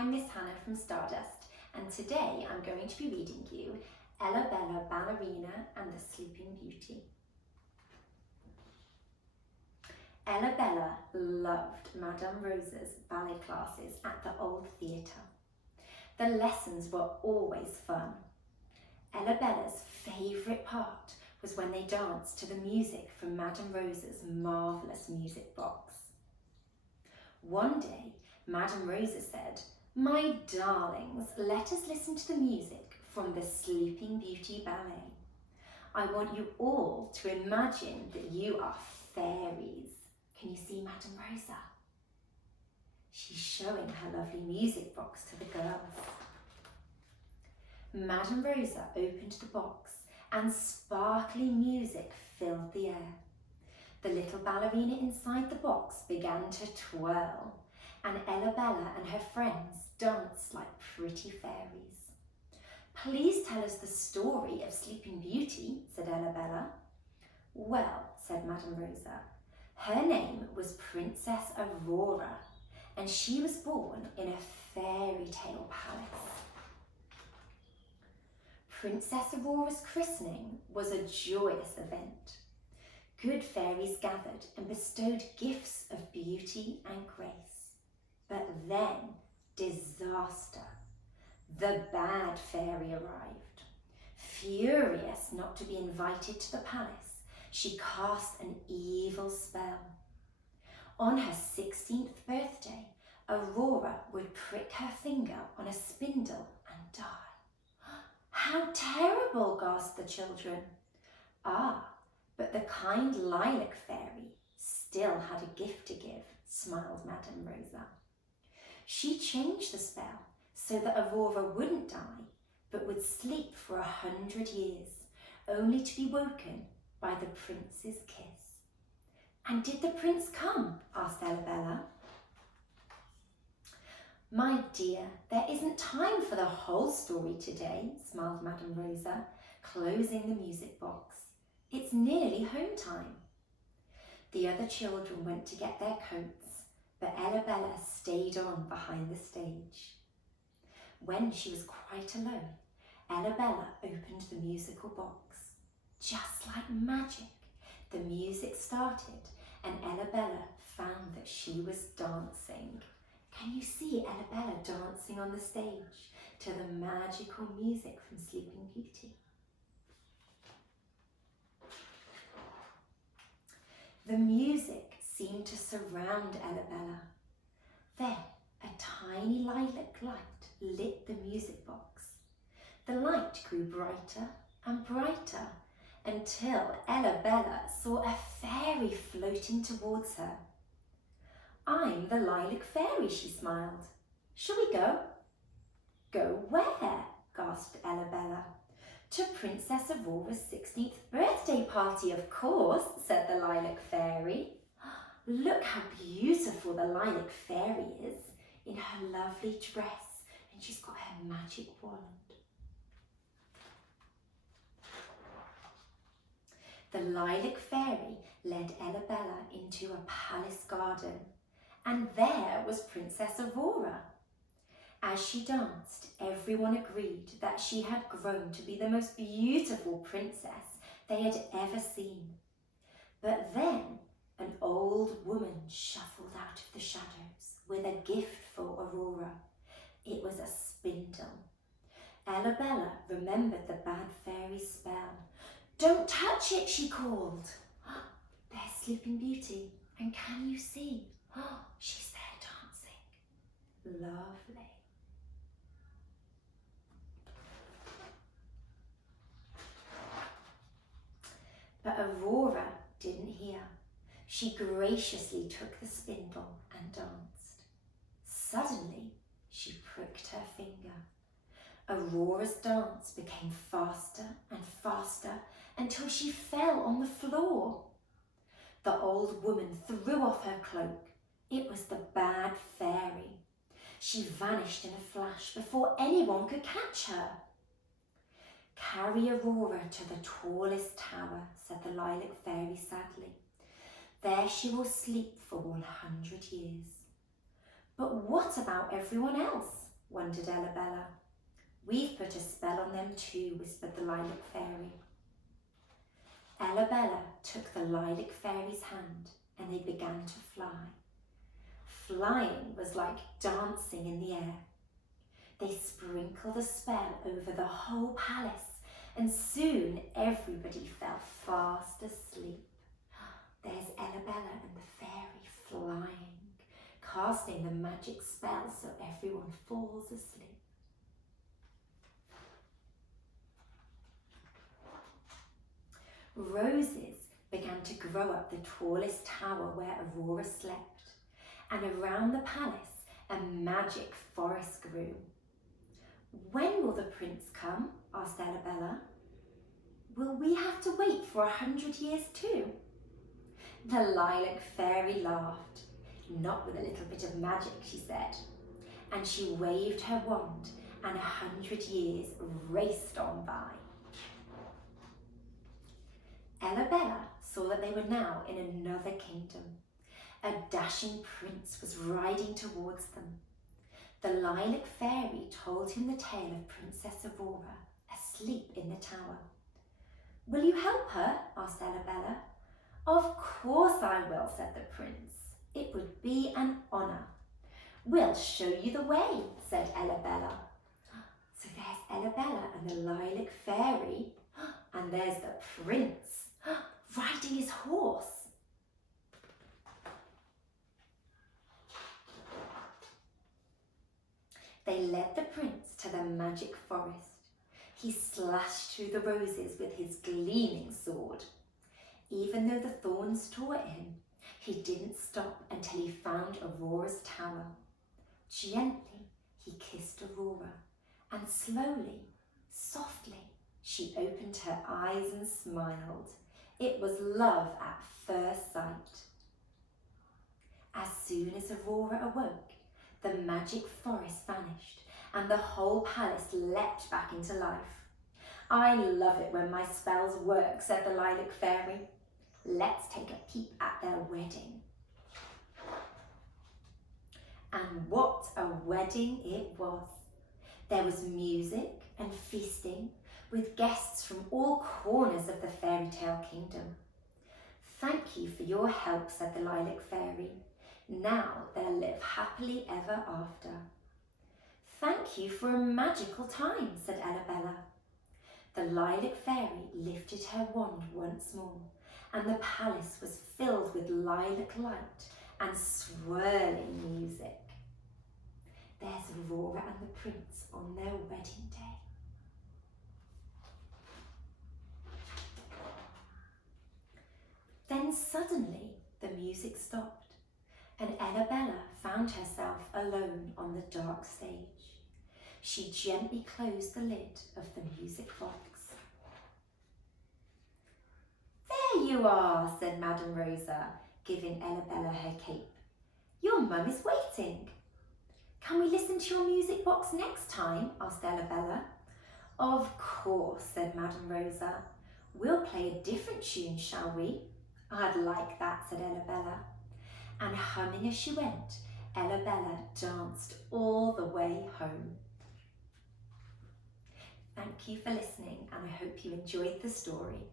I'm Miss Hannah from Stardust, and today I'm going to be reading you Ella Bella, Ballerina and the Sleeping Beauty. Ella Bella loved Madame Rosa's ballet classes at the old theatre. The lessons were always fun. Ella Bella's favourite part was when they danced to the music from Madame Rosa's marvellous music box. One day, Madame Rosa said, "My darlings, let us listen to the music from the Sleeping Beauty ballet. I want you all to imagine that you are fairies." Can you see Madame Rosa? She's showing her lovely music box to the girls. Madame Rosa opened the box and sparkly music filled the air. The little ballerina inside the box began to twirl, and Ella Bella and her friends danced like pretty fairies. "Please tell us the story of Sleeping Beauty," said Ella Bella. "Well," said Madame Rosa, "her name was Princess Aurora, and she was born in a fairy tale palace." Princess Aurora's christening was a joyous event. Good fairies gathered and bestowed gifts of beauty and grace. But then, disaster. The bad fairy arrived. Furious not to be invited to the palace, she cast an evil spell. On her 16th birthday, Aurora would prick her finger on a spindle and die. "How terrible," gasped the children. But the kind lilac fairy still had a gift to give, smiled Madame Rosa. She changed the spell so that Aurora wouldn't die, but would sleep for 100 years, only to be woken by the prince's kiss. "And did the prince come?" asked Ella Bella. "My dear, there isn't time for the whole story today," smiled Madame Rosa, closing the music box. "It's nearly home time." The other children went to get their coats, but Ella Bella stayed on behind the stage. When she was quite alone, Ella Bella opened the musical box. Just like magic, the music started and Ella Bella found that she was dancing. Can you see Ella Bella dancing on the stage to the magical music from Sleeping Beauty? The music seemed to surround Ella Bella. Then a tiny lilac light lit the music box. The light grew brighter and brighter until Ella Bella saw a fairy floating towards her. "I'm the lilac fairy," she smiled. "Shall we go?" "Go where?" gasped Ella Bella. "To Princess Aurora's 16th birthday party, of course," said the lilac fairy. "Look how beautiful the lilac fairy is in her lovely dress, and she's got her magic wand." The lilac fairy led Ella Bella into a palace garden, and there was Princess Aurora. As she danced, everyone agreed that she had grown to be the most beautiful princess they had ever seen. But then an old woman shuffled out of the shadows with a gift for Aurora. It was a spindle. Ella Bella remembered the bad fairy's spell. "Don't touch it," she called. There's Sleeping Beauty, and can you see? She's there dancing. Lovely. But Aurora didn't hear. She graciously took the spindle and danced. Suddenly, she pricked her finger. Aurora's dance became faster and faster until she fell on the floor. The old woman threw off her cloak. It was the bad fairy. She vanished in a flash before anyone could catch her. "Carry Aurora to the tallest tower," said the lilac fairy sadly. "There she will sleep for 100 years. "But what about everyone else?" wondered Ellabella. We've put a spell on them too, whispered the Lilac Fairy. Ellabella took the Lilac Fairy's hand and they began to fly. Flying was like dancing in the air. They sprinkled a spell over the whole palace and soon everybody fell fast asleep. There's Ellabella and the fairy flying, casting the magic spell so everyone falls asleep. Roses began to grow up the tallest tower where Aurora slept, and around the palace a magic forest grew. When will the prince come? Asked Ellabella. Will we have to wait for 100 years too? The Lilac Fairy laughed. Not with a little bit of magic, she said, and she waved her wand and 100 years raced on by. Ellabella saw that they were now in another kingdom. A dashing prince was riding towards them. The Lilac Fairy told him the tale of Princess Aurora, asleep in the tower. Will you help her? Asked Ellabella. Of course I will, said the prince. It would be an honour. We'll show you the way, said Ellabella. So there's Ellabella and the Lilac Fairy, and there's the prince riding his horse. They led the prince to the magic forest. He slashed through the roses with his gleaming sword. Even though the thorns tore at him, he didn't stop until he found Aurora's tower. Gently, he kissed Aurora, and slowly, softly, she opened her eyes and smiled. It was love at first sight. As soon as Aurora awoke, the magic forest vanished and the whole palace leapt back into life. I love it when my spells work, said the Lilac Fairy. Let's take a peep at their wedding. And what a wedding it was. There was music and feasting with guests from all corners of the fairy tale kingdom. Thank you for your help, said the Lilac Fairy. Now they'll live happily ever after. Thank you for a magical time, said Ellabella. The Lilac Fairy lifted her wand once more, and the palace was filled with lilac light and swirling music. There's Aurora and the prince on their wedding day. Then suddenly the music stopped, and Ellabella found herself alone on the dark stage. She gently closed the lid of the music box. There you are, said Madame Rosa, giving Ellabella her cape. Your mum is waiting. Can we listen to your music box next time? Asked Ellabella. Of course, said Madame Rosa. We'll play a different tune, shall we? I'd like that, said Ellabella. And humming as she went, Ellabella danced all the way home. Thank you for listening, and I hope you enjoyed the story.